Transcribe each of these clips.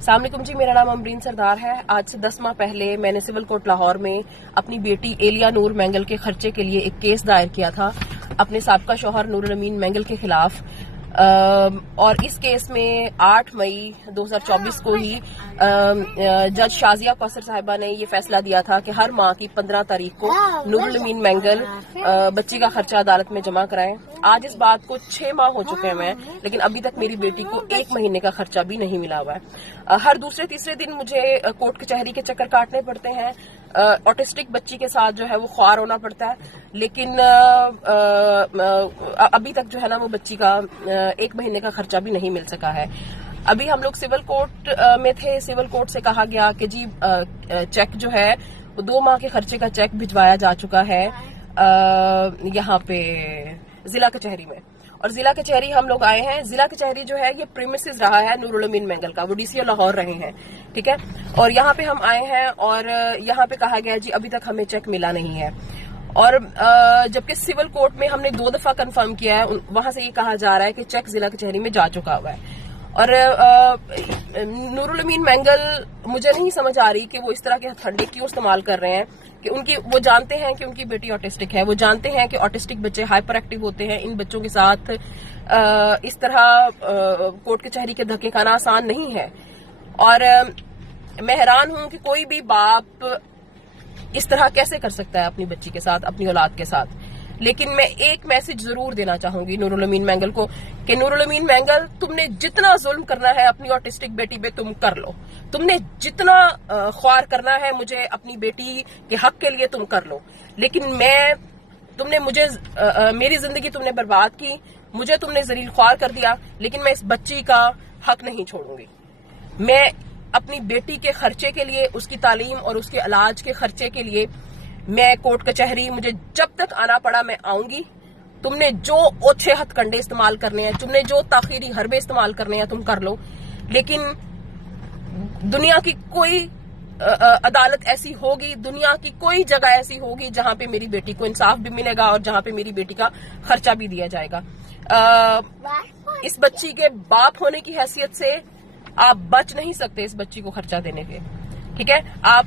अस्सलाम वालेकुम जी, मेरा नाम अमरीन सरदार है। आज से 10 माह पहले मैंने सिविल कोर्ट लाहौर में अपनी बेटी एलिया नूर मैंगल के खर्चे के लिए एक केस दायर किया था अपने साबका शौहर नूरुल अमीन मैंगल के खिलाफ। और इस केस में 8 मई 2024 को ही जज शाजिया कौसर साहिबा ने ये फैसला दिया था कि हर माह की 15 तारीख को नूरुल अमीन मैंगल बच्ची का खर्चा अदालत में जमा कराएं। आज इस बात को 6 माह हो चुके हैं लेकिन अभी तक मेरी बेटी को 1 महीने का खर्चा भी नहीं मिला हुआ है। हर दूसरे तीसरे दिन मुझे कोर्ट कचहरी के चक्कर काटने पड़ते हैं। ऑटिस्टिक बच्ची के साथ जो है वो ख्वार होना पड़ता है, लेकिन अभी तक जो है ना वो बच्ची का 1 महीने का खर्चा भी नहीं मिल सका है। अभी हम लोग सिविल कोर्ट में थे। सिविल कोर्ट से कहा गया कि जी चेक जो है वो 2 माह के खर्चे का चेक भिजवाया जा चुका है यहाँ पे जिला कचहरी में। और जिला कचहरी हम लोग आए हैं। जिला कचहरी जो है ये प्रीमिसेस रहा है नूरुल अमीन मैंगल का, वो डीसीओ लाहौर रहे हैं, ठीक है। और यहाँ पे हम आए हैं और यहाँ पे कहा गया जी अभी तक हमें चेक मिला नहीं है। और जबकि सिविल कोर्ट में हमने 2 दफा कंफर्म किया है, वहां से ये कहा जा रहा है कि चेक जिला कचहरी में जा चुका हुआ है। और नूरुल अमीन मैंगल, मुझे नहीं समझ आ रही कि वो इस तरह के हथकंडे क्यों इस्तेमाल कर रहे हैं कि वो जानते हैं कि उनकी बेटी ऑटिस्टिक है, वो जानते हैं कि ऑटिस्टिक बच्चे हाइपर एक्टिव होते हैं। इन बच्चों के साथ इस तरह कोर्ट कचहरी के धक्के खाना आसान नहीं है। और मैं हैरान हूं कि कोई भी बाप इस तरह कैसे कर सकता है अपनी बच्ची के साथ, अपनी औलाद के साथ। लेकिन मैं एक मैसेज जरूर देना चाहूंगी नूरुल अमीन मैंगल को कि नूरुल अमीन मैंगल, तुमने जितना जुल्म करना है अपनी ऑटिस्टिक बेटी पे तुम कर लो। तुमने जितना ख्वार करना है मुझे अपनी बेटी के हक के लिए तुम कर लो। लेकिन मेरी जिंदगी तुमने बर्बाद की, मुझे तुमने जलील ख्वार कर दिया, लेकिन मैं इस बच्ची का हक नहीं छोड़ूंगी। मैं अपनी बेटी के खर्चे के लिए, उसकी तालीम और उसके इलाज के खर्चे के लिए मैं कोर्ट कचहरी, मुझे जब तक आना पड़ा मैं आऊंगी। तुमने जो ओछे हथकंडे इस्तेमाल करने हैं, तुमने जो ताखीरी हरबे इस्तेमाल करने हैं, तुम कर लो। लेकिन दुनिया की कोई अदालत ऐसी होगी, दुनिया की कोई जगह ऐसी होगी जहां पे मेरी बेटी को इंसाफ भी मिलेगा और जहां पे मेरी बेटी का खर्चा भी दिया जाएगा। इस बच्ची के बाप होने की हैसियत से आप बच नहीं सकते इस बच्ची को खर्चा देने के, ठीक है। आप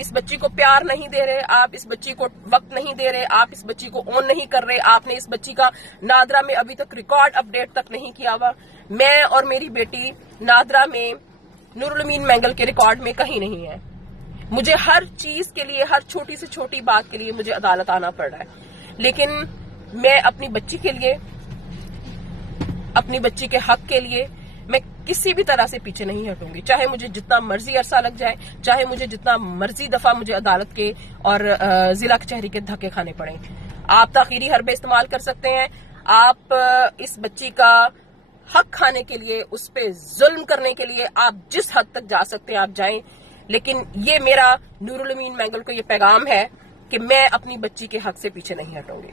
इस बच्ची को प्यार नहीं दे रहे, आप इस बच्ची को वक्त नहीं दे रहे, आप इस बच्ची को ऑन नहीं कर रहे। आपने इस बच्ची का नादरा में अभी तक रिकॉर्ड अपडेट तक नहीं किया हुआ। मैं और मेरी बेटी नादरा में नूरुल अमीन मैंगल के रिकॉर्ड में कहीं नहीं है। मुझे हर चीज के लिए, हर छोटी से छोटी बात के लिए मुझे अदालत आना पड़ रहा है। लेकिन मैं अपनी बच्ची के लिए, अपनी बच्ची के हक के लिए मैं किसी भी तरह से पीछे नहीं हटूंगी, चाहे मुझे जितना मर्जी अरसा लग जाए, चाहे मुझे जितना मर्जी दफा मुझे अदालत के और जिला कचहरी के धक्के खाने पड़े। आप ताखीरी हरबे इस्तेमाल कर सकते हैं, आप इस बच्ची का हक खाने के लिए, उस पे जुल्म करने के लिए आप जिस हद तक जा सकते हैं आप जाएं। लेकिन ये मेरा नूरुल अमीन मैंगल को ये पैगाम है कि मैं अपनी बच्ची के हक से पीछे नहीं हटूंगी।